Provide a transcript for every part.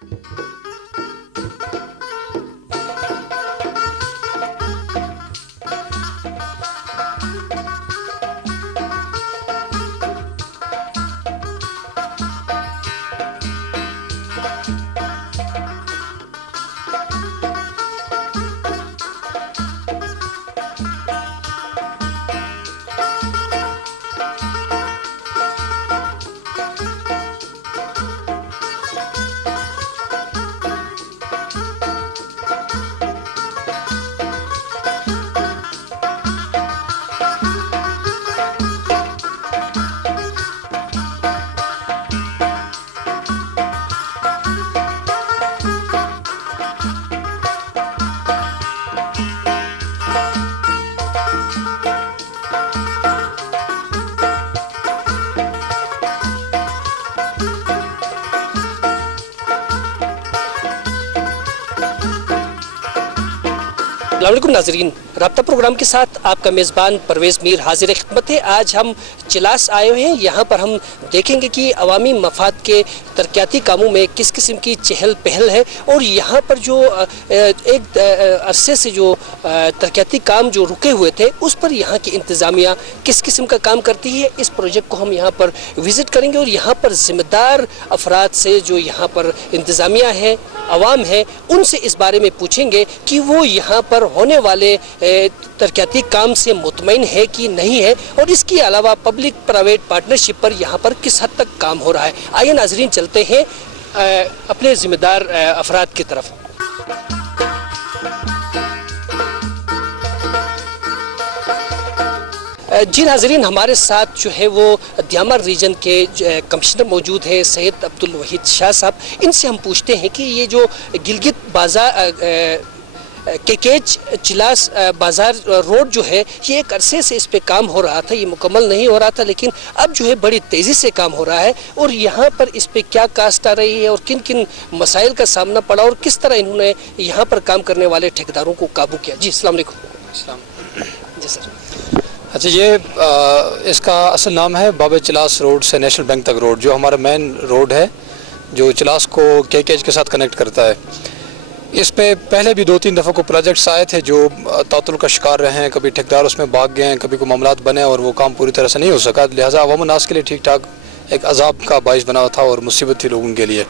अस्सलामुअलैकुम नाज़रीन, राब्ता प्रोग्राम के साथ आपका मेज़बान परवेज़ मीर हाजिर खिदमत है। आज हम चिलास आए हुए हैं। यहाँ पर हम देखेंगे कि अवामी मफाद के तरक्याती कामों में किस किस्म की चहल पहल है और यहाँ पर जो एक अरसे से जो तरक्याती काम जो रुके हुए थे उस पर यहाँ की इंतज़ामिया किस किस्म का काम करती है, इस प्रोजेक्ट को हम यहाँ पर विज़िट करेंगे और यहाँ पर ज़िम्मेदार अफराद से जो यहाँ पर इंतज़ामिया है, अवाम है, उनसे इस बारे में पूछेंगे कि वो यहाँ पर होने वाले तरक्याती काम से मुतमईन है कि नहीं है और इसके अलावा पब्लिक प्राइवेट पार्टनरशिप पर यहाँ पर किस हद तक काम हो रहा है। आइए नाज़रीन, चलते हैं अपने ज़िम्मेदार अफराद की तरफ। जी नाज़रीन, हमारे साथ जो है वो दियामर रीजन के कमिश्नर मौजूद है, सैयद अब्दुल वहीद शाह साहब। इनसे हम पूछते हैं कि ये जो गिलगित बाज़ार केकेज चिलास बाज़ार रोड जो है, ये एक अरसे से इस पे काम हो रहा था, ये मुकम्मल नहीं हो रहा था, लेकिन अब जो है बड़ी तेज़ी से काम हो रहा है और यहाँ पर इस पे क्या कास्ट आ रही है और किन किन मसाइल का सामना पड़ा और किस तरह इन्होंने यहाँ पर काम करने वाले ठेकेदारों को काबू किया। जी अस्सलाम वालेकुम। जी सर। अच्छा, ये इसका असल नाम है बाबे चिलास रोड से नेशनल बैंक तक रोड, जो हमारा मेन रोड है जो चिलास को केकेज के साथ कनेक्ट करता है। इस पे पहले भी 2-3 दफ़ा को प्रोजेक्ट्स आए थे जो तातुल का शिकार रहे हैं, कभी ठेकेदार उसमें भाग गए हैं, कभी कोई मामलात बने और वो काम पूरी तरह से नहीं हो सका, लिहाजा अवाम नास के लिए ठीक ठाक एक अजाब का बाइस बना था और मुसीबत थी लोगों के लिए।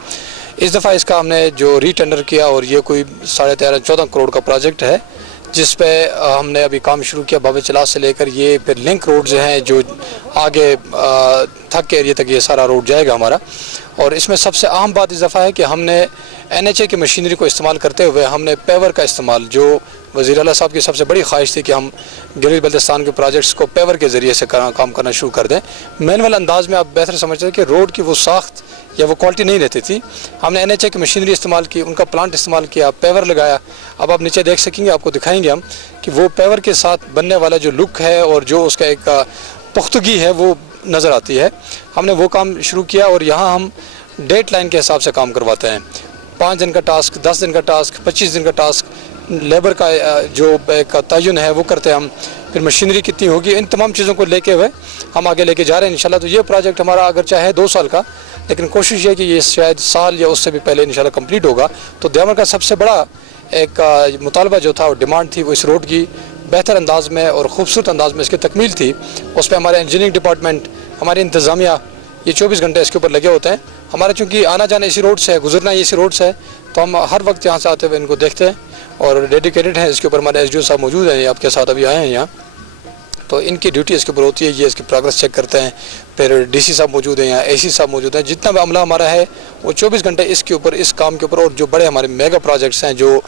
इस दफ़ा इसका हमने जो रीटेंडर किया और ये कोई 13.5-14 करोड़ का प्रोजेक्ट है जिस पे हमने अभी काम शुरू किया बाबे चिलास से लेकर ये फिर लिंक रोड जो हैं जो आगे थक के एरिया तक ये सारा रोड जाएगा हमारा। और इसमें सबसे अहम बात इस दफ़ा है कि हमने NHA की मशीनरी को इस्तेमाल करते हुए हमने पेवर का इस्तेमाल, जो वज़ीर आला साहब की सबसे बड़ी ख्वाहिश थी कि हम गिलगित बल्तिस्तान के प्रोजेक्ट्स को पेवर के ज़रिए से काम करना शुरू कर दें। मैनुअल अंदाज में आप बेहतर समझते हैं कि रोड की वो साख्त या वो क्वालिटी नहीं रहती थी। हमने NHA की मशीनरी इस्तेमाल की, उनका प्लांट इस्तेमाल किया, पेवर लगाया। अब आप नीचे देख सकेंगे, आपको दिखाएंगे हम कि वो पेवर के साथ बनने वाला जो लुक है और जो उसका एक पुख्तगी है वो नज़र आती है। हमने वो काम शुरू किया और यहाँ हम डेट लाइन के हिसाब से काम करवाते हैं। 5 दिन का टास्क, 10 दिन का टास्क, 25 दिन का टास्क, लेबर का जो एक तयन है वो करते हैं हम, फिर मशीनरी कितनी होगी, इन तमाम चीज़ों को लेके हुए हम आगे लेके जा रहे हैं इंशाल्लाह। तो ये प्रोजेक्ट हमारा अगर चाहे 2 साल का, लेकिन कोशिश है कि ये शायद साल या उससे भी पहले इंशाल्लाह कंप्लीट होगा। तो दियामर का सबसे बड़ा एक मुतालबा जो था और डिमांड थी वो इस रोड की बेहतर अंदाज में और ख़ूबसूरत अंदाज में इसकी तकमील थी। उस पर हमारे इंजीनियरिंग डिपार्टमेंट, हमारी इंतज़ामिया ये 24 घंटे इसके ऊपर लगे होते हैं। हमारा चूँकि आना जाना इसी रोड से है, गुजरना इसी रोड से है, तो हम हर वक्त यहाँ से आते हुए इनको देखते हैं और डेडिकेटेड हैं। इसके ऊपर हमारे SDO साहब मौजूद हैं, ये आपके साथ अभी आए हैं यहाँ, तो इनकी ड्यूटी इसके ऊपर होती है, ये इसकी प्रोग्रेस चेक करते हैं। फिर DC साहब मौजूद हैं यहाँ, AC साहब मौजूद हैं। जितना भी अमला हमारा है वो 24 घंटे इसके ऊपर, इस काम के ऊपर, और जो बड़े हमारे मेगा प्रोजेक्ट्स हैं जो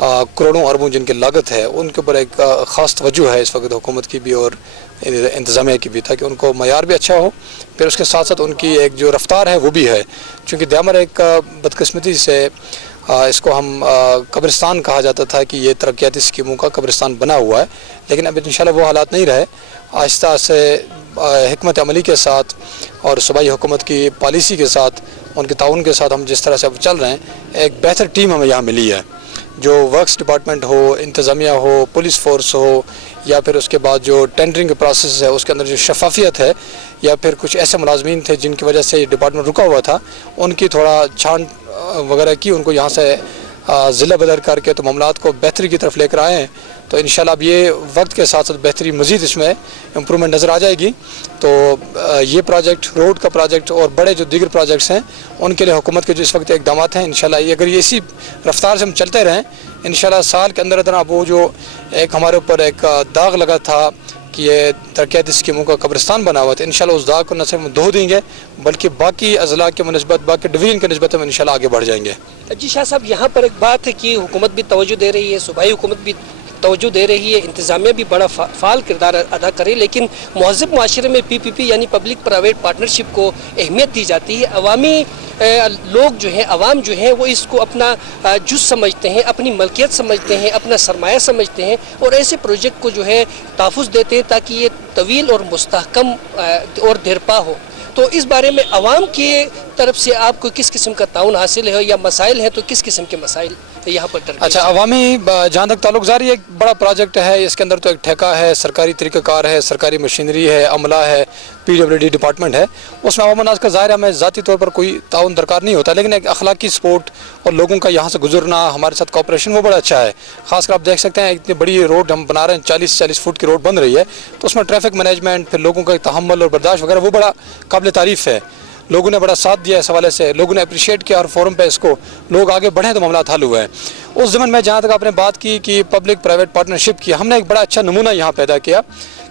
करोड़ों अरबों जिनकी लागत है उनके ऊपर एक ख़ास तवज्जो है इस वक्त हुकूमत की भी और इंतज़ामिया की भी, ताकि उनको मयार भी अच्छा हो, फिर उसके साथ साथ उनकी एक जो रफ्तार है वो भी है। चूँकि दियामर एक बदकिस्मती से इसको हम कब्रिस्तान कहा जाता था कि ये तरक्याती स्कीमों का कब्रिस्तान बना हुआ है, लेकिन अब इंशाल्लाह वो हालात नहीं रहे। आहिस्ता से हिकमत अमली के साथ और सूबाई हुकूमत की पॉलिसी के साथ, उनके ताउन के साथ हम जिस तरह से अब चल रहे हैं, एक बेहतर टीम हमें यहाँ मिली है, जो वर्क्स डिपार्टमेंट हो, इंतज़ामिया हो, पुलिस फोर्स हो, या फिर उसके बाद जो टेंडरिंग के प्रोसेस है उसके अंदर जो शफाफियत है, या फिर कुछ ऐसे मुलाजमीन थे जिनकी वजह से ये डिपार्टमेंट रुका हुआ था, उनकी थोड़ा وغیرہ کی ان کو یہاں سے ضلع بدر کر کے تو معاملات کو بہتری کی طرف لے کر آئے ہیں. تو انشاءاللہ اب یہ وقت کے ساتھ ساتھ بہتری مزید اس میں امپرومنٹ نظر آ جائے گی. تو یہ پروجیکٹ روڈ کا پروجیکٹ اور بڑے جو دیگر پروجیکٹس ہیں ان کے لیے حکومت کے جو اس وقت اقدامات ہیں انشاءاللہ اگر یہ اسی رفتار سے ہم چلتے رہیں انشاءاللہ سال کے اندر اب وہ جو ایک ہمارے اوپر ایک داغ لگا تھا کہ یہ ترقیاتی اسکیموں کا قبرستان بنا ہوا تھا انشاءاللہ اس داغ کو نہ صرف دھو دیں گے بلکہ باقی اضلاع کے نسبت باقی ڈویژن کے نسبت ہم انشاءاللہ آگے بڑھ جائیں گے. جی شاہ صاحب یہاں پر ایک بات ہے کہ حکومت بھی توجہ دے رہی ہے, صوبائی حکومت بھی توجہ دے رہی ہے, انتظامیہ بھی بڑا فعال کردار ادا کرے, لیکن مہذب معاشرے میں پی پی پی یعنی پبلک پرائیویٹ پارٹنرشپ کو اہمیت دی جاتی ہے. عوامی لوگ جو ہیں عوام جو ہیں وہ اس کو اپنا جز سمجھتے ہیں, اپنی ملکیت سمجھتے ہیں, اپنا سرمایہ سمجھتے ہیں اور ایسے پروجیکٹ کو جو ہے تحفظ دیتے ہیں تاکہ یہ طویل اور مستحکم اور دیرپا ہو. تو اس بارے میں عوام کی طرف سے آپ کو کس قسم کا تعاون حاصل ہے یا مسائل ہیں تو کس قسم کے مسائل یہاں پر درپیش؟ اچھا عوامی جہاں تک تعلق ظاہر ایک بڑا پروجیکٹ ہے, اس کے اندر تو ایک ٹھیکہ ہے, سرکاری طریقہ کار ہے, سرکاری مشینری ہے, عملہ ہے, پی ڈبلیو ڈی ڈپارٹمنٹ ہے, اس میں عوام الناس کا ظاہر ہے ہمیں ذاتی طور پر کوئی تعاون درکار نہیں ہوتا, لیکن ایک اخلاقی سپورٹ اور لوگوں کا یہاں سے گزرنا ہمارے ساتھ کوآپریشن وہ بڑا اچھا ہے. خاص کر آپ دیکھ سکتے ہیں اتنی بڑی روڈ ہم بنا رہے ہیں 40 فٹ کی روڈ بن رہی ہے تو اس میں ٹریفک مینجمنٹ پھر لوگوں کا تحمل اور برداشت وغیرہ وہ بڑا قابل تعریف ہے. لوگوں نے بڑا ساتھ دیا اس حوالے سے, لوگوں نے اپریشیٹ کیا ہر فورم پہ اس کو لوگ آگے بڑھیں تو معاملات حل ہوئے ہیں. اس زمن میں جہاں تک آپ نے بات کی کہ پبلک پرائیویٹ پارٹنرشپ کی, ہم نے ایک بڑا اچھا نمونہ یہاں پیدا کیا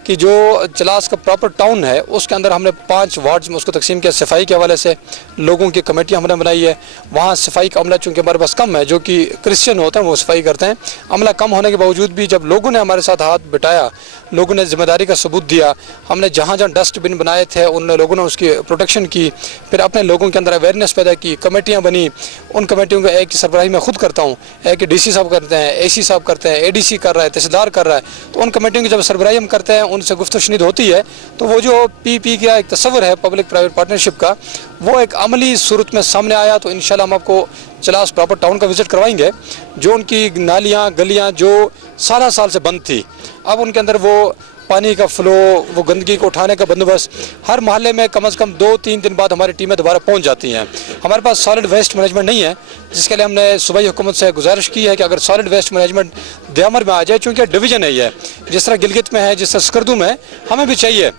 کہ جو چلاس کا پراپر ٹاؤن ہے اس کے اندر ہم نے 5 وارڈز میں اس کو تقسیم کیا. صفائی کے حوالے سے لوگوں کی کمیٹیاں ہم نے بنائی ہے, وہاں صفائی کا عملہ چونکہ ہمارے پاس کم ہے, جو کہ کرسچن ہوتے ہیں وہ صفائی کرتے ہیں, عملہ کم ہونے کے باوجود بھی جب لوگوں نے ہمارے ساتھ ہاتھ بٹایا, لوگوں نے ذمہ داری کا ثبوت دیا, ہم نے جہاں جہاں ڈسٹ بن بنائے تھے ان لوگوں نے اس کی پروٹیکشن کی, پھر اپنے لوگوں کے اندر اویئرنیس پیدا کی, کمیٹیاں بنی. ان کمیٹیوں کا ایک سربراہی میں خود کرتا ہوں, ایک ڈی سی صاحب کرتے ہیں, اے سی صاحب کرتے ہیں, اے ڈی سی کر رہا ہے, تحصیلدار کر رہا ہے. تو ان کمیٹیوں کی جب سربراہی ہم کرتے ہیں ان سے گفت و شنید ہوتی ہے تو وہ جو پی پی کا ایک تصور ہے پبلک پرائیویٹ پارٹنرشپ کا وہ ایک عملی صورت میں سامنے آیا. تو انشاءاللہ ہم آپ کو چلاس پراپر ٹاؤن کا وزٹ کروائیں گے. جو ان کی نالیاں گلیاں جو سال سے بند تھی اب ان کے اندر وہ پانی کا فلو, وہ گندگی کو اٹھانے کا بندوبست, ہر محلے میں کم از کم 2-3 دن بعد ہماری ٹیمیں دوبارہ پہنچ جاتی ہیں. ہمارے پاس سالڈ ویسٹ مینجمنٹ نہیں ہے جس کے لیے ہم نے صوبائی حکومت سے گزارش کی ہے کہ اگر سالڈ ویسٹ مینجمنٹ دیامر میں آ جائے, چونکہ ڈویژن ہے یہ جس طرح گلگت میں ہے جس طرح سکردو میں, ہمیں بھی چاہیے.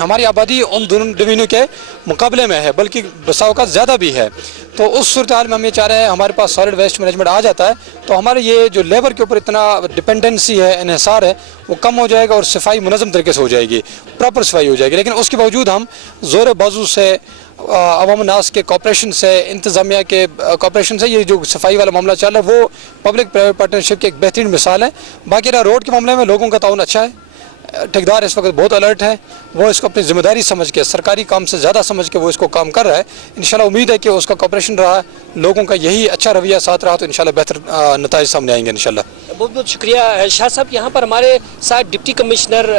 ہماری آبادی ان دونوں ڈویژنوں کے مقابلے میں ہے بلکہ بسا اوقات زیادہ بھی ہے. تو اس صورتحال میں ہم یہ چاہ رہے ہیں ہمارے پاس سالڈ ویسٹ مینجمنٹ آ جاتا ہے تو ہمارے یہ جو لیبر کے اوپر اتنا ڈپینڈنسی ہے, انحصار ہے, وہ کم ہو جائے گا اور صفائی منظم طریقے سے ہو جائے گی, پراپر صفائی ہو جائے گی. لیکن اس کے باوجود ہم زور بازو سے, عوام الناس کے کوآپریشن سے, انتظامیہ کے کوآپریشن سے یہ جو صفائی والا معاملہ چل رہا ہے وہ پبلک پرائیویٹ پارٹنرشپ کی ایک بہترین مثال ہے. باقی رہا روڈ کے معاملے میں لوگوں کا تعاون اچھا ہے, ٹھیکدار اس وقت بہت الرٹ ہے, وہ اس کو اپنی ذمہ داری سمجھ کے سرکاری کام سے زیادہ سمجھ کے وہ اس کو کام کر رہا ہے. انشاءاللہ امید ہے کہ اس کا کوآپریشن رہا, لوگوں کا یہی اچھا رویہ ساتھ رہا تو انشاءاللہ بہتر نتائج سامنے آئیں گے انشاءاللہ. بہت بہت شکریہ شاہ صاحب. یہاں پر ہمارے ساتھ ڈپٹی کمشنر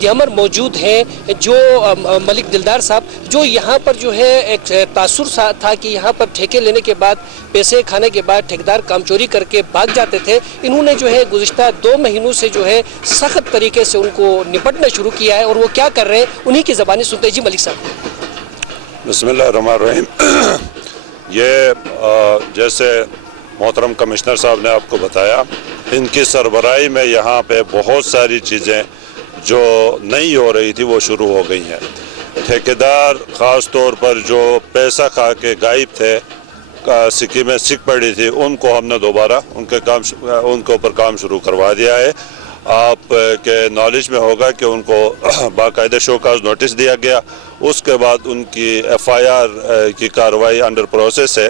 دیامر موجود ہیں جو ملک دلدار صاحب, جو یہاں پر جو ہے ایک تاثر تھا کہ یہاں پر ٹھیکے لینے کے بعد پیسے کھانے کے بعد ٹھیکدار کام چوری کر کے بھاگ جاتے تھے. انہوں نے جو ہے گزشتہ 2 مہینوں سے جو ہے سخت طریقے سے ان کو نپٹنا شروع کیا ہے اور وہ کیا کر رہے ہیں انہی کی زبانی سنتے ہیں. جی ملک صاحب. بسم اللہ الرحمن الرحیم. یہ جیسے محترم کمشنر صاحب نے آپ کو بتایا, ان کی سربراہی میں یہاں پہ بہت ساری چیزیں جو نہیں ہو رہی تھی وہ شروع ہو گئی ہیں. ٹھیکیدار خاص طور پر جو پیسہ کھا کے غائب تھے, سکیمیں سکھ پڑی تھی, ان کو ہم نے دوبارہ ان کے اوپر کام شروع کروا دیا ہے. آپ کے نالج میں ہوگا کہ ان کو باقاعدہ شوکاز نوٹس دیا گیا, اس کے بعد ان کی ایف آئی آر کی کارروائی انڈر پروسیس ہے.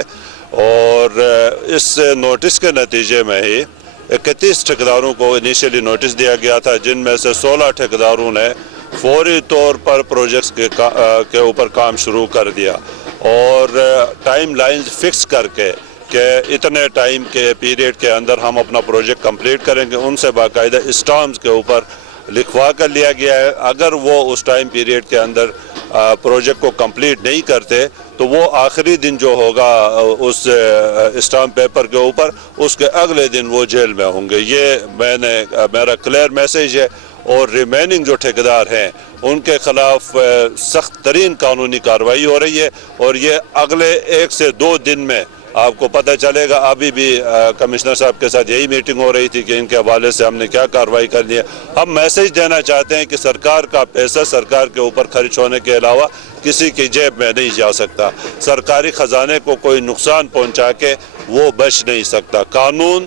اور اس نوٹس کے نتیجے میں ہی 31 ٹھیکیداروں کو انیشیلی نوٹس دیا گیا تھا, جن میں سے 16 ٹھیکیداروں نے فوری طور پر پروجیکٹس کے اوپر کام شروع کر دیا اور ٹائم لائنز فکس کر کے کہ اتنے ٹائم کے پیریڈ کے اندر ہم اپنا پروجیکٹ کمپلیٹ کریں گے. ان سے باقاعدہ اسٹامپس کے اوپر لکھوا کر لیا گیا ہے. اگر وہ اس ٹائم پیریڈ کے اندر پروجیکٹ کو کمپلیٹ نہیں کرتے تو وہ آخری دن جو ہوگا اس اسٹامپ پیپر کے اوپر, اس کے اگلے دن وہ جیل میں ہوں گے. یہ میرا کلیئر میسیج ہے. اور ریمیننگ جو ٹھیکیدار ہیں ان کے خلاف سخت ترین قانونی کارروائی ہو رہی ہے اور یہ اگلے 1 سے 2 دن میں آپ کو پتہ چلے گا. ابھی بھی کمشنر صاحب کے ساتھ یہی میٹنگ ہو رہی تھی کہ ان کے حوالے سے ہم نے کیا کارروائی کرنی ہے. ہم میسیج دینا چاہتے ہیں کہ سرکار کا پیسہ سرکار کے اوپر خرچ ہونے کے علاوہ کسی کی جیب میں نہیں جا سکتا. سرکاری خزانے کو کوئی نقصان پہنچا کے وہ بچ نہیں سکتا. قانون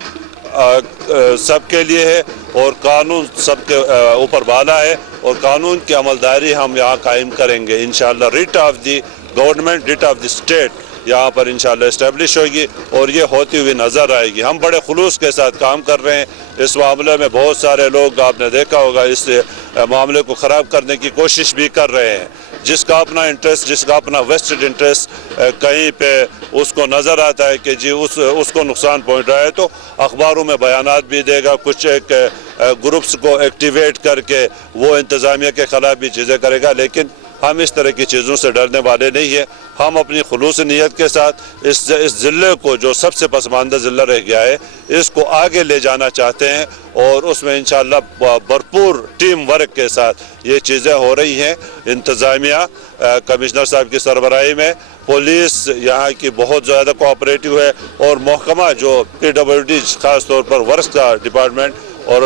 سب کے لیے ہے اور قانون سب کے اوپر بالا ہے اور قانون کی عملداری ہم یہاں قائم کریں گے انشاءاللہ. Rate of the government, rate of the state یہاں پر انشاءاللہ اسٹیبلش ہوگی اور یہ ہوتی ہوئی نظر آئے گی. ہم بڑے خلوص کے ساتھ کام کر رہے ہیں. اس معاملے میں بہت سارے لوگ آپ نے دیکھا ہوگا اس معاملے کو خراب کرنے کی کوشش بھی کر رہے ہیں. جس کا اپنا انٹرسٹ، جس کا اپنا ویسٹڈ انٹرسٹ کہیں پہ اس کو نظر آتا ہے کہ جی اس کو نقصان پہنچ رہا ہے تو اخباروں میں بیانات بھی دے گا. کچھ ایک گروپس کو ایکٹیویٹ کر کے وہ انتظامیہ کے خلاف بھی چیزیں کرے گا. لیکن ہم اس طرح کی چیزوں سے ڈرنے والے نہیں ہیں. ہم اپنی خلوص نیت کے ساتھ اس ضلع کو جو سب سے پسماندہ ضلع رہ گیا ہے اس کو آگے لے جانا چاہتے ہیں اور اس میں انشاءاللہ بھرپور ٹیم ورک کے ساتھ یہ چیزیں ہو رہی ہیں. انتظامیہ کمشنر صاحب کی سربراہی میں، پولیس یہاں کی بہت زیادہ کوآپریٹیو ہے اور محکمہ جو PWD خاص طور پر ورکس کا ڈپارٹمنٹ اور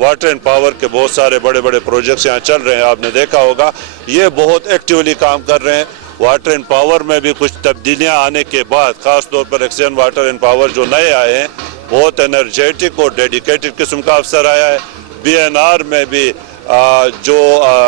واٹر اینڈ پاور کے بہت سارے بڑے بڑے پروجیکٹس یہاں چل رہے ہیں. آپ نے دیکھا ہوگا یہ بہت ایکٹیولی کام کر رہے ہیں. واٹر اینڈ پاور میں بھی کچھ تبدیلیاں آنے کے بعد خاص طور پر ایکسین واٹر اینڈ پاور جو نئے آئے ہیں بہت انرجیٹک اور ڈیڈیکیٹڈ قسم کا افسر آیا ہے. BNR میں بھی جو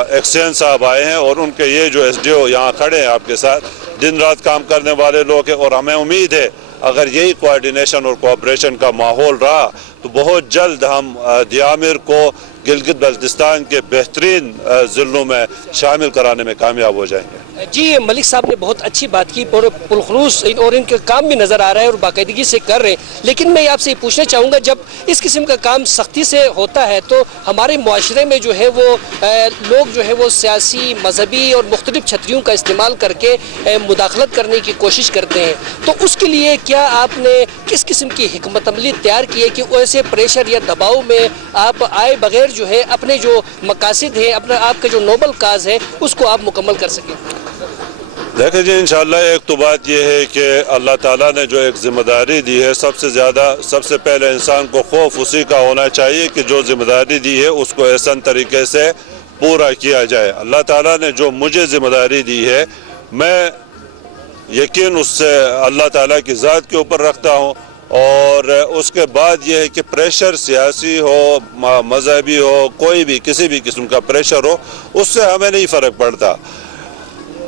ایکسین صاحب آئے ہیں اور ان کے یہ جو SDO یہاں کھڑے ہیں آپ کے ساتھ دن رات کام کرنے والے لوگ ہیں اور ہمیں امید ہے اگر یہی کوآرڈینیشن اور کوآپریشن کا ماحول رہا تو بہت جلد ہم دیامر کو گلگت بلتستان کے بہترین ضلعوں میں شامل کرانے میں کامیاب ہو جائیں گے. جی ملک صاحب نے بہت اچھی بات کی، پرخلوص اور ان کے کام بھی نظر آ رہا ہے اور باقاعدگی سے کر رہے ہیں. لیکن میں آپ سے یہ پوچھنا چاہوں گا جب اس قسم کا کام سختی سے ہوتا ہے تو ہمارے معاشرے میں جو ہے وہ لوگ جو ہے وہ سیاسی، مذہبی اور مختلف چھتریوں کا استعمال کر کے مداخلت کرنے کی کوشش کرتے ہیں. تو اس کے لیے کیا آپ نے کس قسم کی حکمت عملی تیار کی ہے کہ ایسے پریشر یا دباؤ میں آپ آئے بغیر جو ہے اپنے جو مقاصد ہیں، اپنا آپ کا جو نوبل کاز ہے اس کو آپ مکمل کر سکیں؟ دیکھیں جی انشاءاللہ ایک تو بات یہ ہے کہ اللہ تعالیٰ نے جو ایک ذمہ داری دی ہے سب سے پہلے انسان کو خوف اسی کا ہونا چاہیے کہ جو ذمہ داری دی ہے اس کو احسن طریقے سے پورا کیا جائے. اللہ تعالیٰ نے جو مجھے ذمہ داری دی ہے میں یقین اس سے اللہ تعالیٰ کی ذات کے اوپر رکھتا ہوں اور اس کے بعد یہ ہے کہ پریشر سیاسی ہو، مذہبی ہو، کوئی بھی کسی بھی قسم کا پریشر ہو اس سے ہمیں نہیں فرق پڑتا.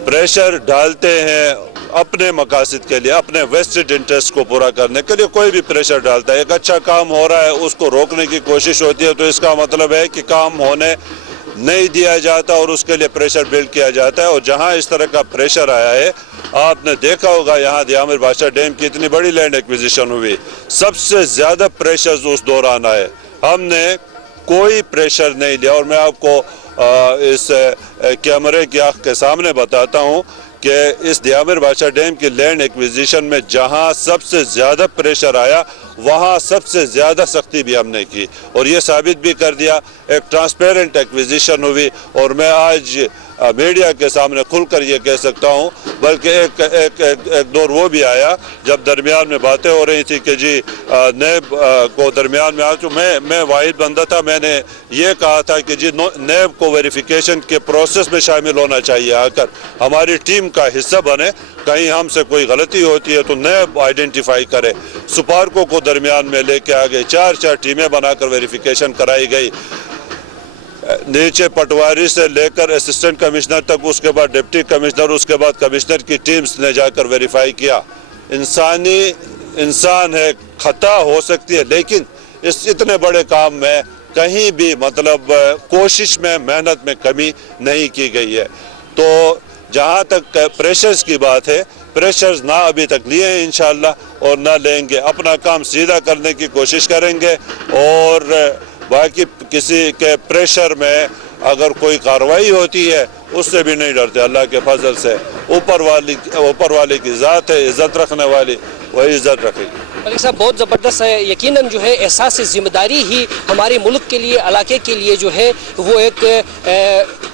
پریشر ڈالتے ہیں اپنے مقاصد کے لیے، اپنے ویسٹڈ انٹرسٹ کو پورا کرنے کے لیے کوئی بھی پریشر ڈالتا ہے. ایک اچھا کام ہو رہا ہے اس کو روکنے کی کوشش ہوتی ہے تو اس کا مطلب ہے کہ کام ہونے نہیں دیا جاتا اور اس کے لیے پریشر بلڈ کیا جاتا ہے. اور جہاں اس طرح کا پریشر آیا ہے آپ نے دیکھا ہوگا یہاں دیامر بادشاہ ڈیم کی اتنی بڑی لینڈ ایکویزیشن ہوئی، سب سے زیادہ پریشرز اس دوران آئے. ہم نے کوئی پریشر نہیں لیا اور میں آپ کو اس کیمرے کی آنکھ کے سامنے بتاتا ہوں کہ اس دیامر بادشاہ ڈیم کی لینڈ ایکویزیشن میں جہاں سب سے زیادہ پریشر آیا وہاں سب سے زیادہ سختی بھی ہم نے کی اور یہ ثابت بھی کر دیا. ایک ٹرانسپیرنٹ ایکویزیشن ہوئی اور میں آج میڈیا کے سامنے کھل کر یہ کہہ سکتا ہوں بلکہ ایک دور وہ بھی آیا جب درمیان میں باتیں ہو رہی تھی کہ جی نیب کو درمیان میں میں واحد بندہ تھا. میں نے یہ کہا تھا کہ جی نیب کو ویریفیکیشن کے پروسیس میں شامل ہونا چاہیے، آ کر ہماری ٹیم کا حصہ بنے. کہیں ہم سے کوئی غلطی ہوتی ہے تو نیب آئیڈینٹیفائی کرے. سپارکو کو درمیان میں لے کے آگے چار ٹیمیں بنا کر ویریفیکیشن کرائی گئی. نیچے پٹواری سے لے کر اسسٹنٹ کمشنر تک، اس کے بعد ڈپٹی کمشنر، اس کے بعد کمشنر کی ٹیمز نے جا کر ویریفائی کیا. انسان ہے، خطا ہو سکتی ہے لیکن اس اتنے بڑے کام میں کہیں بھی مطلب کوشش میں، محنت میں کمی نہیں کی گئی ہے. تو جہاں تک پریشرز کی بات ہے، پریشرز نہ ابھی تک لیے ہیں انشاءاللہ اور نہ لیں گے. اپنا کام سیدھا کرنے کی کوشش کریں گے اور باقی کسی کے پریشر میں اگر کوئی کارروائی ہوتی ہے اس سے بھی نہیں ڈرتے. اللہ کے فضل سے اوپر والی کی ذات ہے، عزت رکھنے والی، وہی عزت رکھے گی. ملک صاحب بہت زبردست ہے. یقیناً جو ہے احساس ذمہ داری ہی ہمارے ملک کے لیے، علاقے کے لیے جو ہے وہ ایک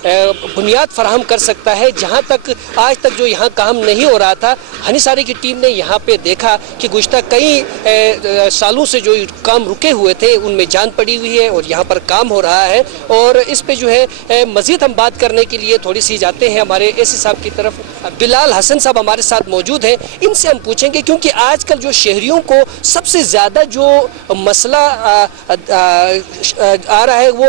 बुनियाद फराहम कर सकता है। जहाँ तक आज तक जो यहाँ काम नहीं हो रहा था, हनीसारी की टीम ने यहाँ पे देखा कि गुज़िश्ता कई सालों से जो काम रुके हुए थे उनमें जान पड़ी हुई है और यहाँ पर काम हो रहा है। और इस पे जो है मज़ीद हम बात करने के लिए थोड़ी सी जाते हैं हमारे एसी साहब की तरफ। बिलाल हसन साहब हमारे साथ मौजूद हैं, इनसे हम पूछेंगे क्योंकि आजकल जो शहरियों को सबसे ज़्यादा जो मसला आ रहा है वो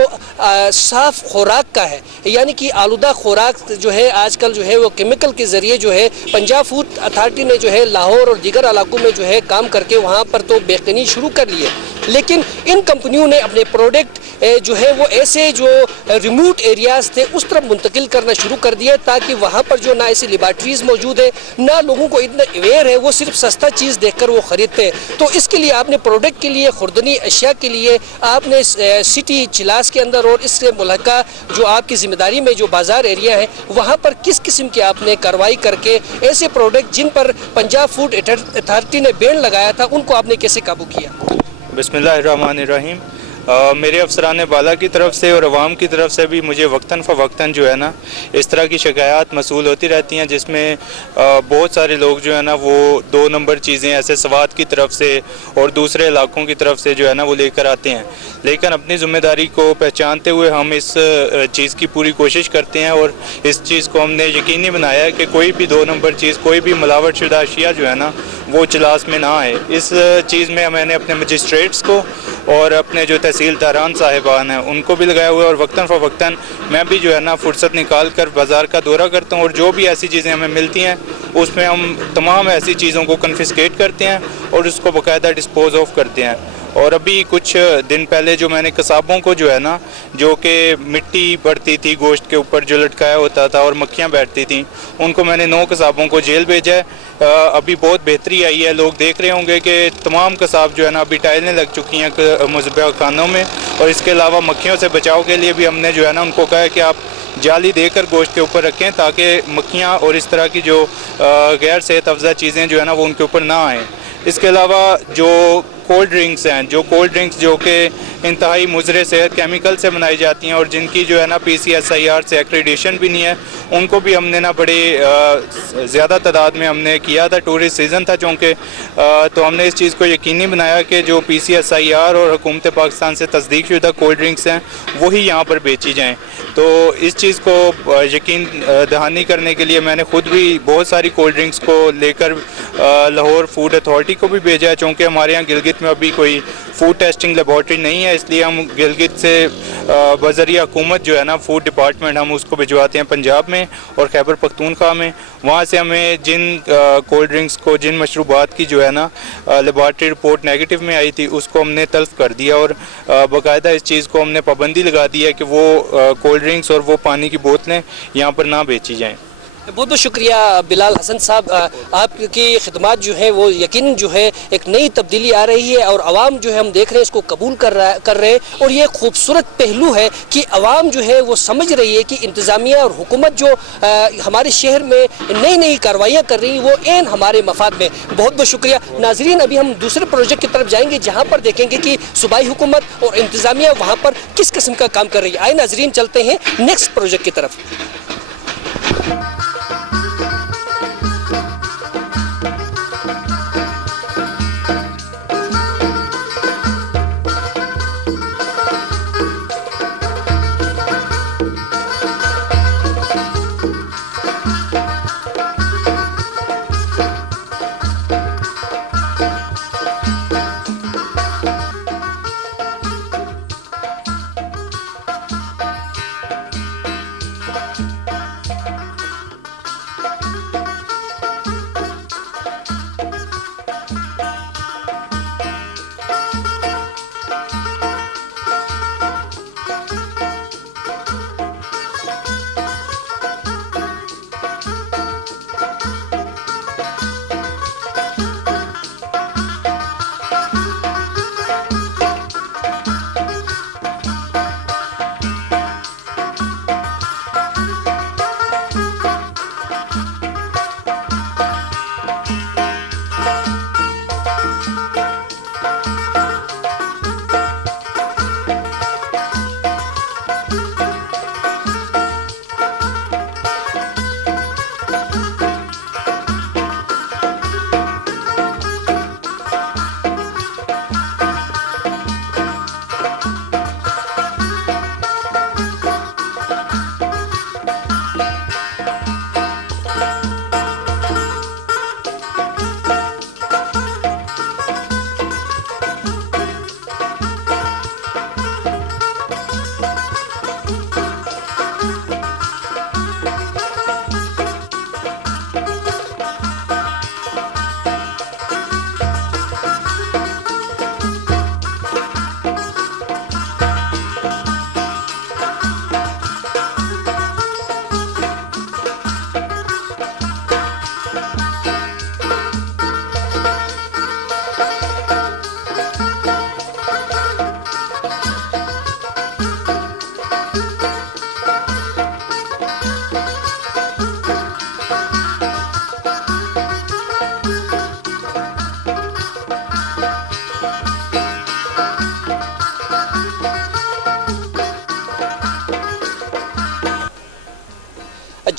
साफ़ खुराक का है, यानी कि आलूदा खुराक जो है आजकल जो है वो केमिकल के ज़रिए जो है पंजाब फूड अथॉरिटी ने जो है लाहौर और दीगर इलाकों में जो है काम करके वहाँ पर तो बेचनी शुरू कर ली है, लेकिन इन कंपनियों ने अपने प्रोडक्ट जो है वो ऐसे जो रिमोट एरियाज़ थे उस तरफ मुंतकिल करना शुरू कर दिया ताकि वहाँ पर जो ना ऐसी लेबॉर्ट्रीज़ मौजूद है ना लोगों को इतना अवेयर है, वो सिर्फ सस्ता चीज़ देखकर वो ख़रीदते हैं। तो इसके लिए आपने प्रोडक्ट के लिए खुर्दनी अशिया के लिए आपने सिटी चिलास के अंदर और इससे मुल्का जो आपकी ज़िम्मेदारी में जो बाज़ार एरिया है वहाँ पर किस किस्म की आपने कार्रवाई करके ऐसे प्रोडक्ट जिन पर पंजाब फूड अथॉरिटी ने बैन लगाया था उनको आपने कैसे काबू किया? बिस्मिल्लाहिर्रहमानिर्रहीम। मेरे अफसरान बाला की तरफ से और अवाम की तरफ से भी मुझे वक्तन फ़वक्तन जो है ना इस तरह की शिकायत मसूल होती रहती हैं, जिसमें बहुत सारे लोग जो है ना वो 2 नंबर चीज़ें ऐसे सवात की तरफ से और दूसरे इलाकों की तरफ से जो है ना वो लेकर आते हैं। लेकिन अपनी ज़िम्मेदारी को पहचानते हुए हम इस चीज़ की पूरी कोशिश करते हैं और इस चीज़ को हमने यकीनी बनाया है कि कोई भी 2 नंबर चीज़, कोई भी मिलावट शुदा अशिया जो है ना वो चिलास में ना आए। इस चीज़ में मैंने अपने मजिस्ट्रेट्स को और अपने जो तहसीलदारान साहिबान हैं उनको भी लगाया हुआ है और वक्तन फ़वक्तन मैं भी जो है ना फुर्सत निकाल कर बाज़ार का दौरा करता हूँ और जो भी ऐसी चीज़ें हमें मिलती हैं उसमें हम तमाम ऐसी चीज़ों को कन्फिस्केट करते हैं और उसको बाकायदा डिस्पोज ऑफ करते हैं। और अभी कुछ दिन पहले जो मैंने कसाबों को जो है ना जो कि मिट्टी पड़ती थी गोश्त के ऊपर जो लटकाया होता था और मक्खियाँ बैठती थी, उनको मैंने 9 कसाबों को जेल भेजा है। अभी बहुत बेहतरी आई है, लोग देख रहे होंगे कि तमाम कसाब जो है ना अभी टाइलें लग चुकी हैं मुज़ब्बा खानों में। और इसके अलावा मक्खियों से बचाव के लिए भी हमने जो है ना उनको कहा है कि आप जाली देकर गोश्त के ऊपर रखें ताकि मक्खियाँ और इस तरह की जो गैर सेहत अफजा चीज़ें जो है ना वो उनके ऊपर ना आएँ। इसके अलावा जो कोल्ड ड्रिंक्स हैं, जो कि इंतहाई मुज़र सेहत केमिकल से बनाई जाती हैं और जिनकी जो है ना PCSIR से एक्रेडिशन भी नहीं है, उनको भी हमने ना बड़े ज़्यादा तादाद में हमने किया था। टूरिस्ट सीज़न था चूँकि, तो हमने इस चीज़ को यकीनी बनाया कि जो PCSIR और हुकूमत पाकिस्तान से तस्दीक शुदा कोल्ड ड्रिंक्स हैं वही यहाँ पर बेची जाएँ। तो इस चीज़ को यकीन दहानी करने के लिए मैंने ख़ुद भी बहुत सारी कोल्ड ड्रिंक्स को लेकर लाहौर फूड अथॉरिटी को भी भेजा है, चूँकि हमारे यहाँ गिलगित में अभी कोई फूड टेस्टिंग लेबॉर्ट्री नहीं है, इसलिए हम गिलगित से बज़रिया हुकूमत जो है ना फूड डिपार्टमेंट हम उसको भिजवाते हैं पंजाब में और खैबर पख्तूनख्वा में। वहाँ से हमें जिन कोल्ड ड्रिंक्स को, जिन मशरूबात की जो है ना लेबॉर्ट्री रिपोर्ट नेगेटिव में आई थी उसको हमने तल्फ कर दिया और बाकायदा इस चीज़ को हमने पाबंदी लगा दी है कि वो कोल्ड ड्रिंक्स और वो पानी की बोतलें यहाँ पर ना बेची जाएँ। बहुत बहुत शुक्रिया बिलाल हसन साहब, आपकी खिदमत जो है वो यकीन जो है एक नई तब्दीली आ रही है और आवाम जो है हम देख रहे हैं इसको कबूल कर रहे हैं। और ये खूबसूरत पहलू है कि आवाम जो है वो समझ रही है कि इंतज़ामिया और हुकूमत जो हमारे शहर में नई नई कार्रवाइयाँ कर रही है वो एन हमारे मफाद में। बहुत बहुत शुक्रिया नाजरीन। अभी हम दूसरे प्रोजेक्ट की तरफ जाएंगे जहाँ पर देखेंगे कि सूबाई हुकूमत और इंतज़ामिया वहाँ पर किस किस्म का काम कर रही है। आए नाजरीन चलते हैं नेक्स्ट प्रोजेक्ट की तरफ।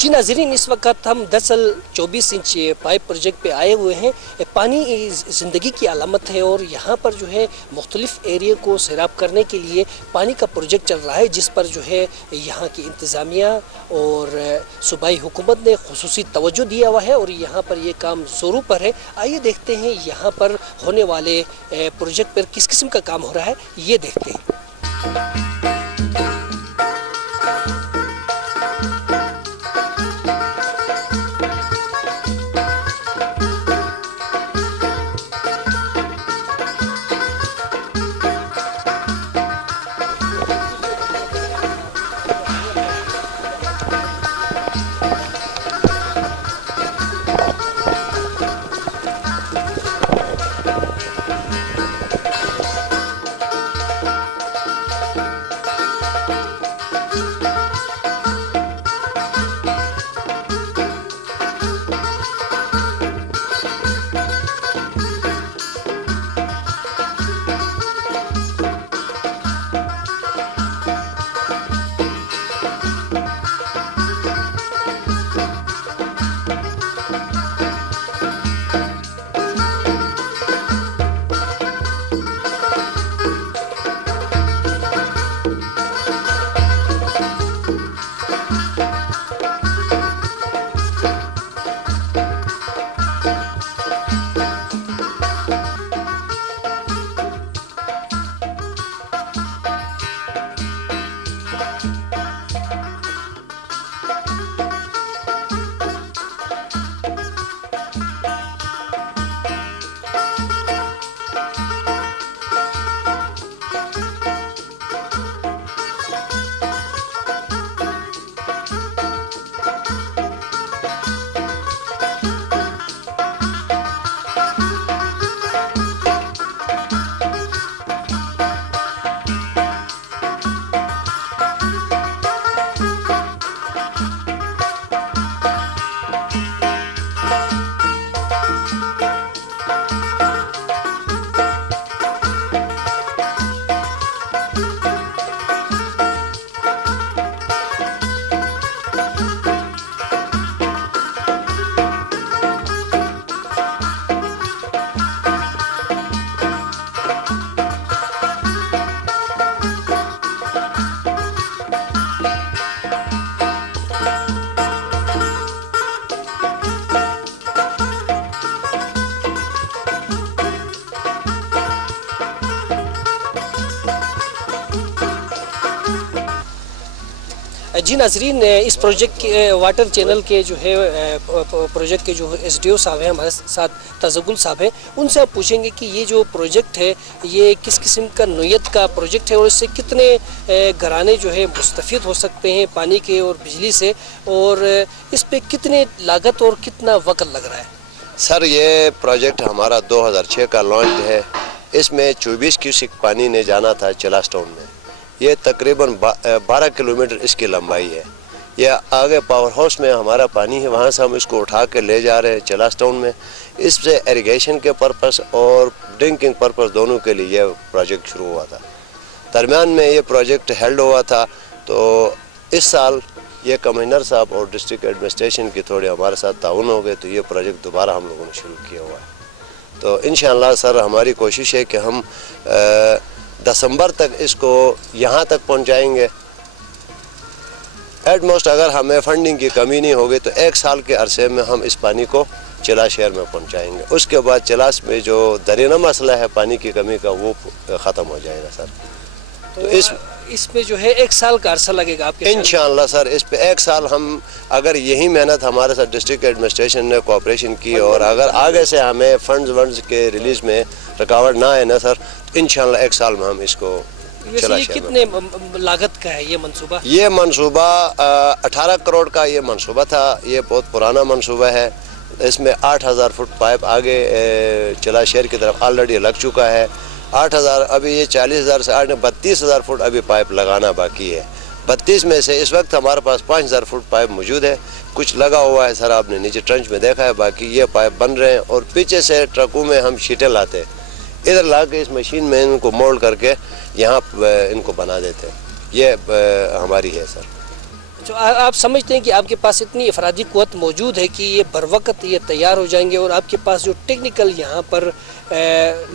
जी नाज़रीन, इस वक्त हम दरअसल 24 इंच पाइप प्रोजेक्ट पे आए हुए हैं। पानी ज़िंदगी की अलामत है और यहाँ पर जो है मुख्तलिफ़ एरिया को सैराब करने के लिए पानी का प्रोजेक्ट चल रहा है, जिस पर जो है यहाँ की इंतज़ामिया और सूबाई हुकूमत ने खुसूसी तवज्जो दिया हुआ है और यहाँ पर ये काम ज़ोरों पर है। आइए देखते हैं यहाँ पर होने वाले प्रोजेक्ट पर किस किस्म का काम हो रहा है, ये देखते हैं। जी नाज़रीन, इस प्रोजेक्ट के वाटर चैनल के जो है प्रोजेक्ट के जो SDO साहब हैं हमारे साथ, तज़गुल साहब हैं, उनसे आप पूछेंगे कि ये जो प्रोजेक्ट है ये किस किस्म का नोयत का प्रोजेक्ट है और इससे कितने घराने जो है मुस्तफ़ीद हो सकते हैं पानी के और बिजली से, और इस पे कितने लागत और कितना वक्त लग रहा है। सर, ये प्रोजेक्ट हमारा 2006 का लॉन्च है। इसमें 24 क्यूसिक पानी ने जाना था चिलास टाउन में। ये तकरीबन 12 किलोमीटर इसकी लंबाई है। ये आगे पावर हाउस में हमारा पानी है, वहाँ से हम इसको उठा के ले जा रहे हैं चिलास टाउन में। इससे इरिगेशन के पर्पस और ड्रिंकिंग पर्पस दोनों के लिए ये प्रोजेक्ट शुरू हुआ था। दरमियान में ये प्रोजेक्ट हेल्ड हुआ था, तो इस साल ये कमिश्नर साहब और डिस्ट्रिक्ट एडमिनिस्ट्रेशन की थोड़े हमारे साथ ताउन हो गए, तो ये प्रोजेक्ट दोबारा हम लोगों ने शुरू किया हुआ है। तो इंशाअल्लाह सर हमारी कोशिश है कि हम दिसंबर तक इसको यहाँ तक पहुँचाएंगे। एटमोस्ट अगर हमें फंडिंग की कमी नहीं होगी तो 1 साल के अरसे में हम इस पानी को चिलास शहर में पहुँचाएंगे। उसके बाद चिलास में जो दरीना मसला है पानी की कमी का, वो ख़त्म हो जाएगा सर। तो इसमें जो है 1 साल का अरसा लगेगा आपके इंशाअल्लाह सर। इस पे 1 साल हम अगर यही मेहनत हमारे साथ डिस्ट्रिक्ट एडमिनिस्ट्रेशन ने कोऑपरेशन की और अगर आगे से हमें फंड्स के रिलीज़ में रुकावट ना आए ना सर, तो इंशाअल्लाह 1 साल में हम इसको चला। कितने लागत का है ये मंसूबा? ये मंसूबा 18 करोड़ का ये मंसूबा था। ये बहुत पुराना मंसूबा है। इसमें 8000 फुट पाइप आगे चिलास शहर की तरफ ऑलरेडी लग चुका है। 8000 अभी ये 40,000 से 32,000 फुट अभी पाइप लगाना बाकी है। 32 में से इस वक्त हमारे पास 5000 फुट पाइप मौजूद है। कुछ लगा हुआ है सर, आपने नीचे ट्रंच में देखा है, बाकी ये पाइप बन रहे हैं। और पीछे से ट्रकों में हम शीटें लाते हैं, इधर ला के इस मशीन में इनको मोल्ड करके यहाँ इनको बना देते हैं। ये हमारी है सर। तो आप समझते हैं कि आपके पास इतनी अफरादी क़ुव्वत मौजूद है कि ये बर वक्त ये तैयार हो जाएंगे, और आपके पास जो टेक्निकल यहाँ पर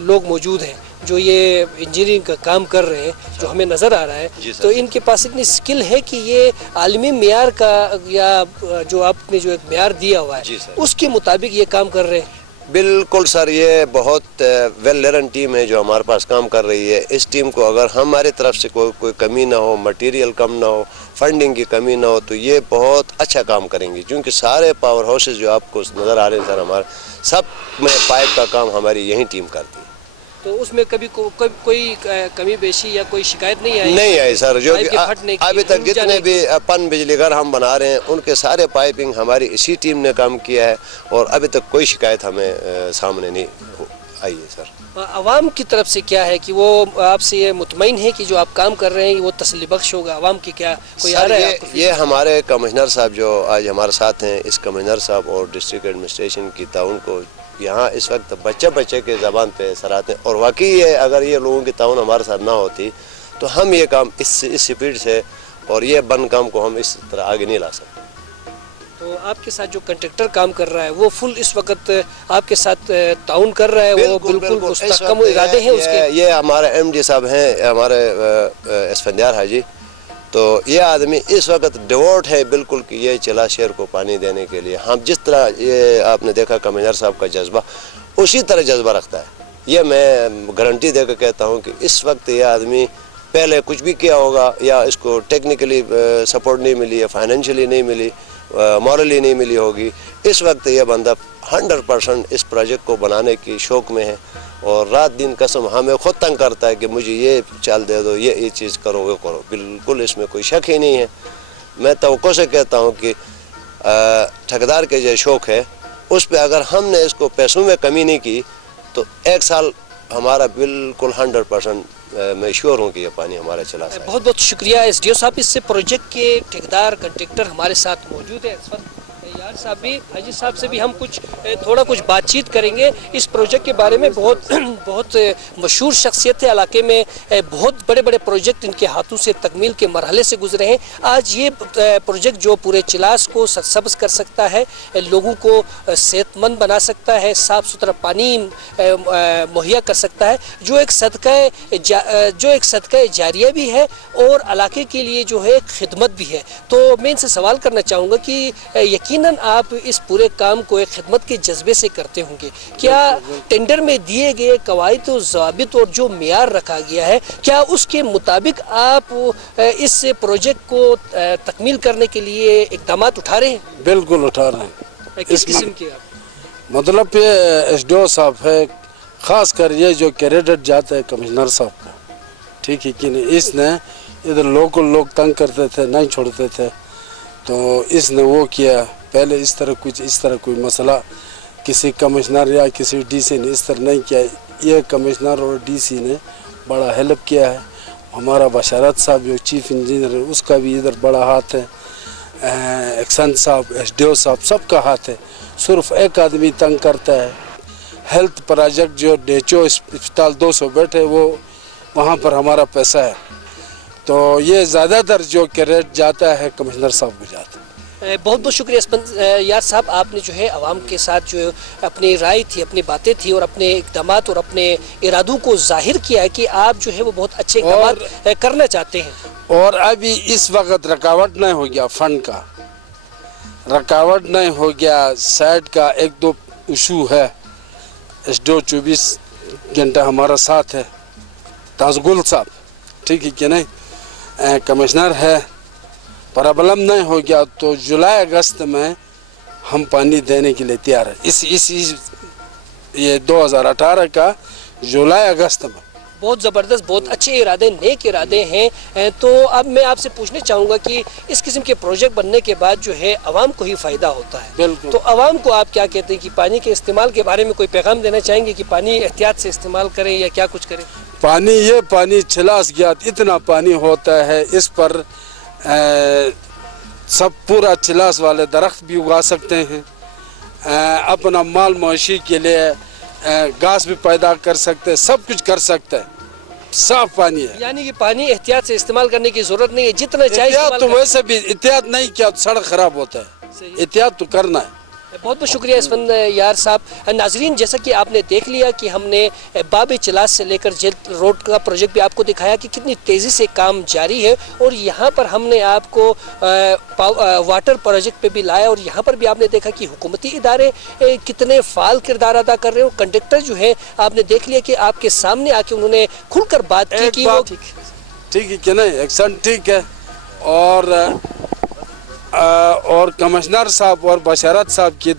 लोग मौजूद हैं जो ये इंजीनियरिंग का काम कर रहे हैं, जो हमें नज़र आ रहा है, तो इनके पास इतनी स्किल है कि ये आलमी मेयार का, या जो आपने जो एक मेयार दिया हुआ है उसके मुताबिक ये काम कर रहे हैं? बिल्कुल सर, ये बहुत वेल लर्न टीम है जो हमारे पास काम कर रही है। इस टीम को अगर हमारी तरफ से कोई कमी ना हो, मटेरियल कम ना हो, फंडिंग की कमी ना हो, तो ये बहुत अच्छा काम करेंगे। क्योंकि सारे पावर हाउसेज जो आपको नज़र आ रहे हैं सर, हमारे सब में पाइप का काम हमारी यही टीम करती है। तो उसमें कभी कोई कमी बेशी या कोई शिकायत नहीं आई? नहीं आई सर, जो कि अभी तक जितने भी पन बिजली घर हम बना रहे हैं उनके सारे पाइपिंग हमारी इसी टीम ने काम किया है, और अभी तक कोई शिकायत हमें सामने नहीं आई है सर। आवाम की तरफ से क्या है कि वो आपसे ये मुतमईन है कि जो आप काम कर रहे हैं वो तसल्ली बख्श होगा? आवाम की क्या कोई आ रहा है? ये हमारे कमिश्नर साहब जो आज हमारे साथ हैं, इस कमिश्नर साहब और डिस्ट्रिक्ट एडमिनिस्ट्रेशन की ताउन को यहाँ इस वक्त बच्चे के ज़बान पे सराहते हैं। और वाकई ये अगर ये लोगों की ताउन हमारे साथ ना होती तो हम ये काम इस स्पीड से और ये बंद काम को हम इस तरह आगे नहीं ला सकते। तो आपके साथ जो कंट्रैक्टर काम कर रहा है वो फुल इस वक्त आपके साथ ताउन कर रहा है? वो बिल्कुल मुस्तहकम इरादे हैं उसके? ये हमारे MD साहब हैं, हमारे इसफंदियार हाजी, तो ये आदमी इस वक्त डिवोट है बिल्कुल कि ये चिलास शहर को पानी देने के लिए। हम जिस तरह ये आपने देखा कमिश्नर साहब का जज्बा, उसी तरह जज्बा रखता है। ये मैं गारंटी देकर कहता हूँ कि इस वक्त ये आदमी पहले कुछ भी किया होगा, या इसको टेक्निकली सपोर्ट नहीं मिली, या फाइनेंशियली नहीं मिली, मॉरली नहीं मिली होगी, इस वक्त ये बंदा 100% इस प्रोजेक्ट को बनाने की शौक़ में है, और रात दिन कसम हमें खुद तंग करता है कि मुझे ये चाल दे दो, ये चीज़ करो, वो करो। बिल्कुल इसमें कोई शक ही नहीं है। मैं तवक्को से कहता हूँ कि ठेकेदार के जो शौक़ है उस पर अगर हमने इसको पैसों में कमी नहीं की तो एक साल हमारा बिल्कुल 100% मैं श्योर हूँ कि ये पानी हमारा चला सकता है। बहुत बहुत शुक्रिया SDO साहब। इससे प्रोजेक्ट के ठेकेदार कंट्रैक्टर हमारे साथ मौजूद है। यार साहब भी, हाजी साहब से भी हम थोड़ा कुछ बातचीत करेंगे इस प्रोजेक्ट के बारे में। बहुत मशहूर शख्सियत है इलाके में, बहुत बड़े बड़े प्रोजेक्ट इनके हाथों से तकमील के मरहले से गुजरे हैं। आज ये प्रोजेक्ट जो पूरे चिलास को सरसब्ज कर सकता है, लोगों को सेहतमंद बना सकता है, साफ़ सुथरा पानी मुहैया कर सकता है, जो एक सदका जारिया भी है और इलाके के लिए जो है खिदमत भी है। तो मैं इनसे सवाल करना चाहूँगा कि यकीनन आप इस पूरे काम को एक खिदमत के जज्बे से करते होंगे, क्या टेंडर में दिए गए कवायद और ज़ाबित और जो मेयार रखा गया है, क्या उसके मुताबिक आप इस प्रोजेक्ट को तकमील करने के लिए इक़दामात उठा रहे हैं? बिल्कुल उठा रहे हैं। किस किस्म के? मतलब ये SDO साहब है, ख़ास कर ये जो क्रेडिट जाता है कमिश्नर साहब को, ठीक है कि नहीं। इसने इधर लोग तंग करते थे, नहीं छोड़ते थे, तो इसने वो किया। पहले इस तरह कोई मसला किसी कमिश्नर या किसी DC ने इस तरह नहीं किया। ये कमिश्नर और DC ने बड़ा हेल्प किया है। हमारा बशारत साहब जो चीफ इंजीनियर है उसका भी इधर बड़ा हाथ है, एक्सन साहब, SDO साहब, सबका हाथ है। सिर्फ एक आदमी तंग करता है। हेल्थ प्रोजेक्ट जो डेचो अस्पताल 200 बेड है वो वहाँ पर हमारा पैसा है, तो ये ज़्यादातर जो क्रेडिट जाता है कमिश्नर साहब को जाता है। बहुत बहुत शुक्रिया यार साहब, आपने जो है आवाम के साथ जो अपनी राय थी, अपनी बातें थी और अपने इक़दामात और अपने इरादों को जाहिर किया है कि आप जो है वो बहुत अच्छे इक़दामात करना चाहते हैं। और अभी इस वक्त रुकावट नहीं हो गया, फंड का रुकावट नहीं हो गया, साइड का 1-2 इशू है। SDO 24 घंटा हमारा साथ है, ताजगुल साहब, ठीक है कि नहीं, कमिश्नर है। प्रॉब्लम नहीं हो गया तो जुलाई अगस्त में हम पानी देने के लिए तैयार है। ये 2018 का जुलाई अगस्त में। बहुत ज़बरदस्त, बहुत अच्छे इरादे, नेक इरादे हैं। तो अब मैं आपसे पूछना चाहूँगा कि इस किस्म के प्रोजेक्ट बनने के बाद जो है आवाम को ही फ़ायदा होता है। बिल्कुल। तो आवाम को आप क्या कहते हैं कि पानी के इस्तेमाल के बारे में कोई पैगाम देना चाहेंगे कि पानी एहतियात से इस्तेमाल करें या क्या कुछ करें? पानी चिलास गया, इतना पानी होता है, इस पर सब पूरा चिलास वाले दरख्त भी उगा सकते हैं, अपना माल मवेशी के लिए घास भी पैदा कर सकते हैं, सब कुछ कर सकते हैं, साफ पानी है। यानी कि पानी एहतियात से इस्तेमाल करने की जरूरत नहीं है, जितना चाहे एहतियात इस्तेमाल तो कर- वैसे भी एहतियात नहीं किया तो सड़क खराब होता है, सही। एहतियात तो करना है। बहुत बहुत शुक्रिया इसफंद यार साहब। नाजरीन, जैसा कि आपने देख लिया कि हमने बाब चिलास से लेकर जेल रोड का प्रोजेक्ट भी आपको दिखाया कि कितनी तेज़ी से काम जारी है, और यहाँ पर हमने आपको वाटर प्रोजेक्ट पे भी लाया, और यहाँ पर भी आपने देखा कि हुकूमती इदारे कितने फाल किरदार अदा कर रहे हो। कंडक्टर जो है आपने देख लिया कि आपके सामने आके उन्होंने खुलकर बात की एक कि वो बात ठीक है कि नहीं, एक्शन ठीक है, और कमिश्नर साहब और बशारत साहब की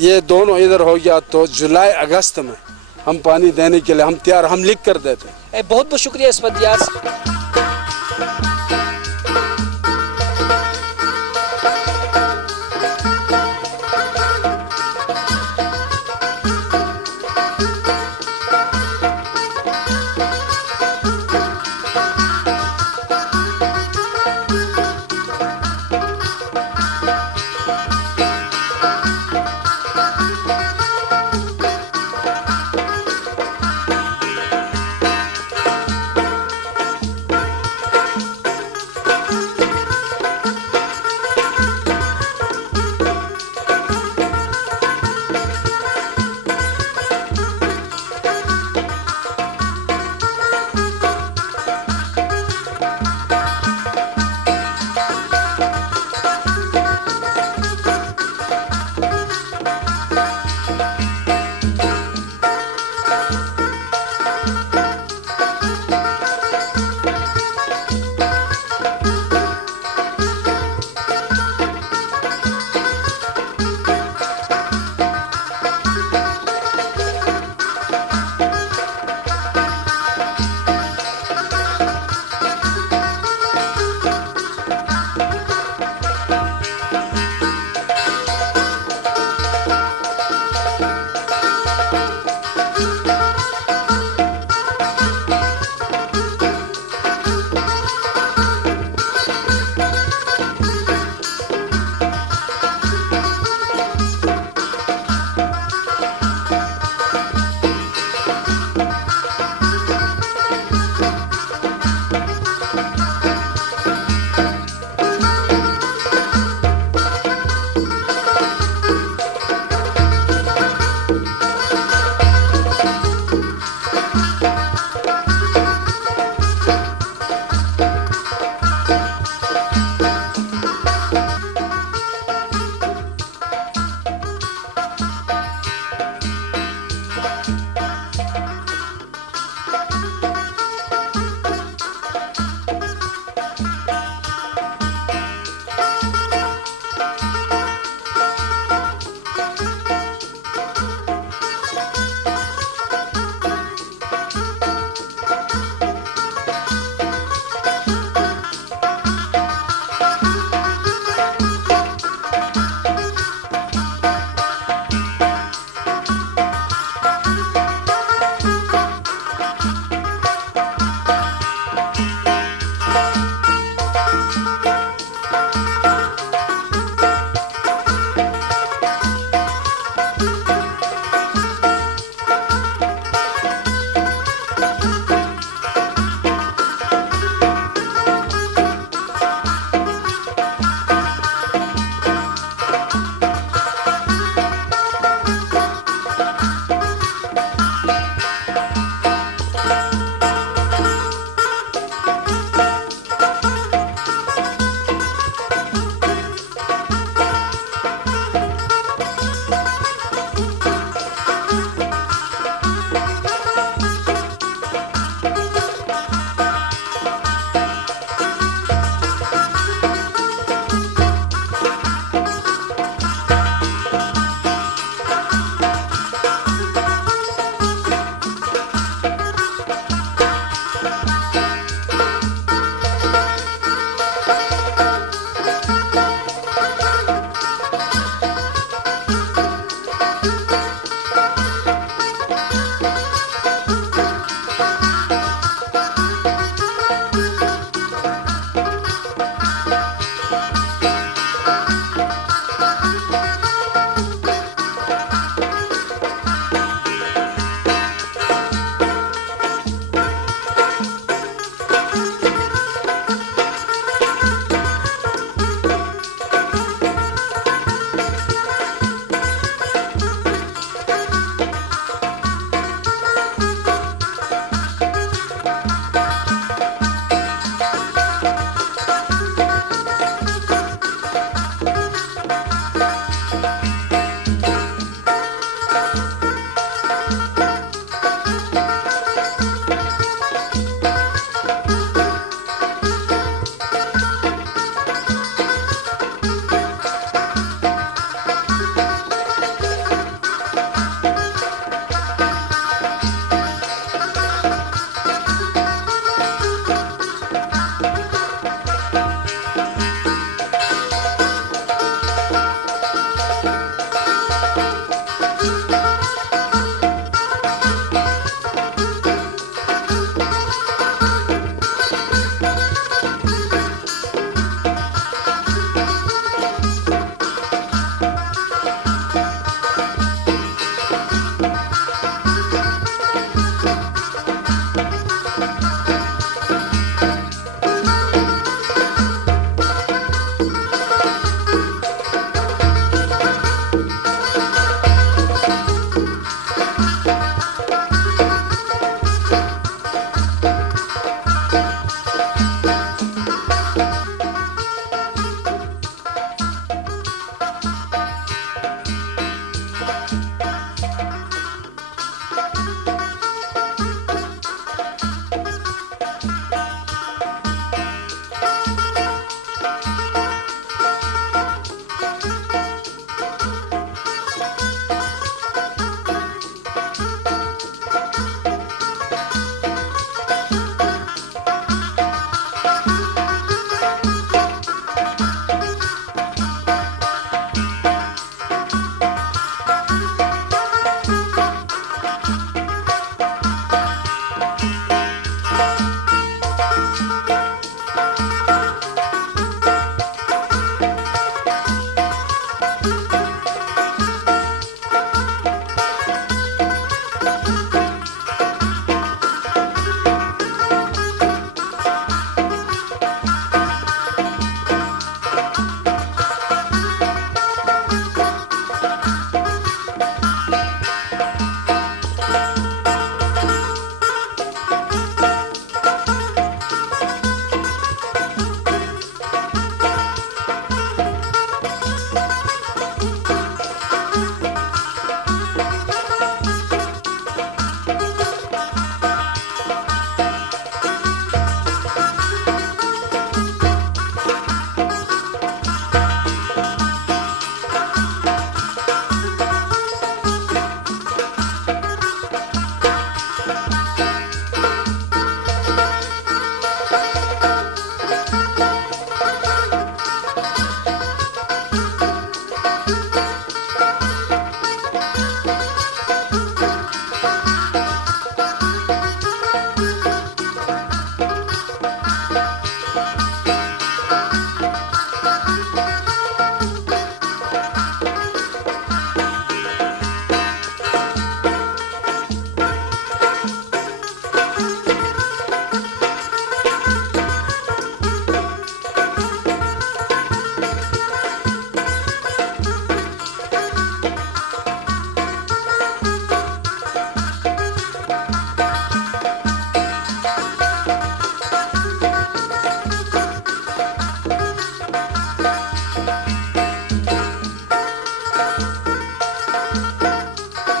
ये दोनों इधर हो गया तो जुलाई अगस्त में हम पानी देने के लिए हम तैयार, हम लिख कर देते हैं। बहुत बहुत शुक्रिया इसफंद यार।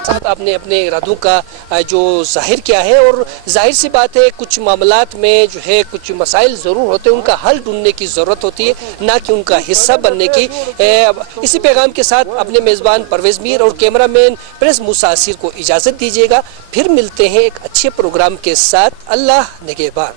साथ आपने अपने इरादों का जो जाहिर किया है, और जाहिर सी बात है कुछ मामलात में जो है कुछ मसाइल ज़रूर होते हैं, उनका हल ढूंढने की ज़रूरत होती है, ना कि उनका हिस्सा बनने की। इसी पैगाम के साथ अपने मेज़बान परवेज़ मीर और कैमरामैन प्रिंस मूसा आसिर को इजाज़त दीजिएगा। फिर मिलते हैं एक अच्छे प्रोग्राम के साथ। अल्लाह निगहबान।